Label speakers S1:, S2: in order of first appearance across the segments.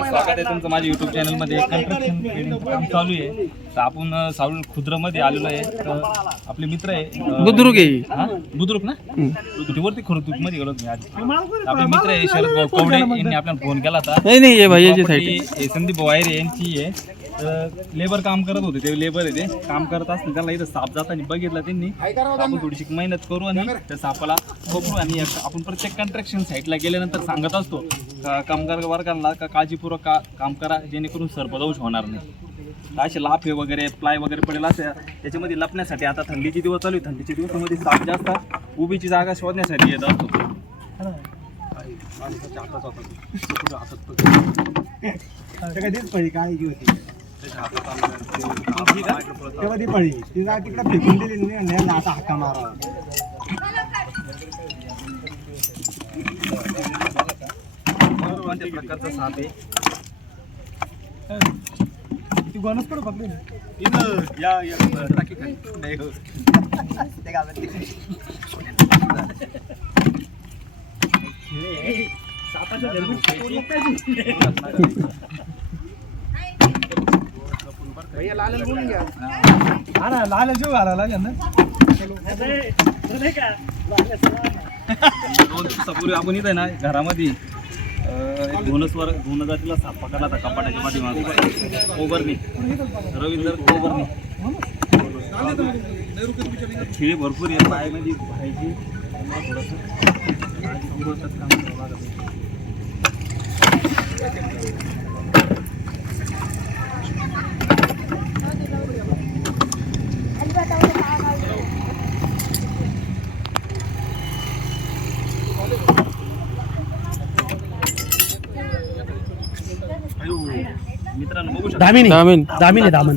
S1: स्वागत आहे तुमचं माझ्या युट्यूब चॅनलमध्ये कंस्ट्रक्शन ट्रेनिंगचं काम चालू आहे. तर आपण सावळ खुद्रमध्ये आलेलो आहे. तर आपले मित्र आहे
S2: बुद्रुक आहे.
S1: हा? बुद्रुक ना? वरती खुरतूकमध्ये गेलो मी आधी आपले मित्र आहे शरद भाऊ कवडे. यांनी आपल्याला फोन केला होता.
S2: नाही हे
S1: हे संदीप वायरे यांची आहे. लेबर काम करत होते ते लेबर आहे ते. काम करत असताना त्यांना इथं साप जाताना बघितलं त्यांनी. आपण थोडीशी मेहनत करू आणि त्या सापाला पकडू आणि आपण प्रत्येक कंस्ट्रक्शन साईटला गेल्यानंतर सांगत असतो का कामगार वर्गाला का काळजीपूर्वक का काम करा जेणेकरून सरपदोष होणार नाही. असे लाफे वगैरे प्लाय वगैरे पडेल असे. त्याच्यामध्ये लपण्यासाठी आता थंडीचे दिवस चालू आहे. थंडीच्या दिवसामध्ये साप जास्त उभीची जागा शोधण्यासाठी येत असतो.
S3: काय ही होती? तेव्हा ती पळी ती जा तिकडे फेकून दिली नाही आता हाका मारा
S1: प्रकारचा साप आहे
S3: ती गोनच पड पकडली
S1: इथं या या टाकी खाली. नाही हो.
S3: हा ना लाल जीव घाला लागेल ना.
S1: दोन दिवसापूर्वी आपण इथं आहे ना घरामध्ये अं, एक साप पकडला होता कपाटाच्या पाठीमागे. कोबरनी रवींद्र कोबरनी खिळे भरपूर आहे पायामध्ये भायची थोडंसं संभवतात काम करावं लागत आहे. अयो, मित्रांनो बघू शकता.
S3: दामिनी.
S2: दामिन.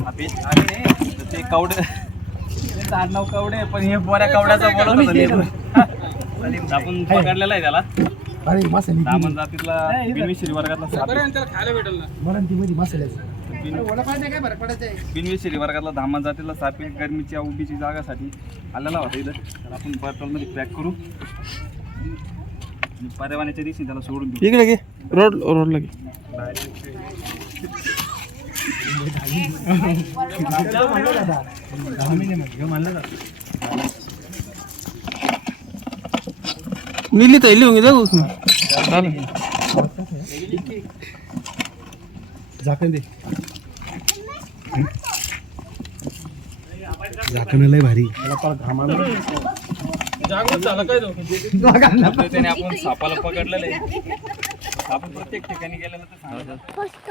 S1: ते कवडे त्यांचं आडनाव कवडे आहे, पण हे बोऱ्या कवड्याचा बोलत होता. आपण पकडलेला आहे त्याला.
S3: अरे मसाले
S1: दामन जातीतला बिनविशिरी वर्गातला साप आहे.
S3: मरण ती मध्ये मसाल्याचं
S1: बिनविशिरी वर्गातला धामण जातीतला साप आहे. गरमीच्या उभीची जागासाठी आलेला होता इथं. तर आपण बॉटलमध्ये पॅक करू. आणि पर्यावरणाच्या दिवशी त्याला सोडून देऊ.
S2: इकडे घे. रोड रोडला घे. ताई लिहून घे जाऊ उसमें।
S3: झाकण दे. झाकण लय भारी.
S1: आपण सापाला पकडलेलं आहे. आपण प्रत्येक ठिकाणी सांगत. असतो.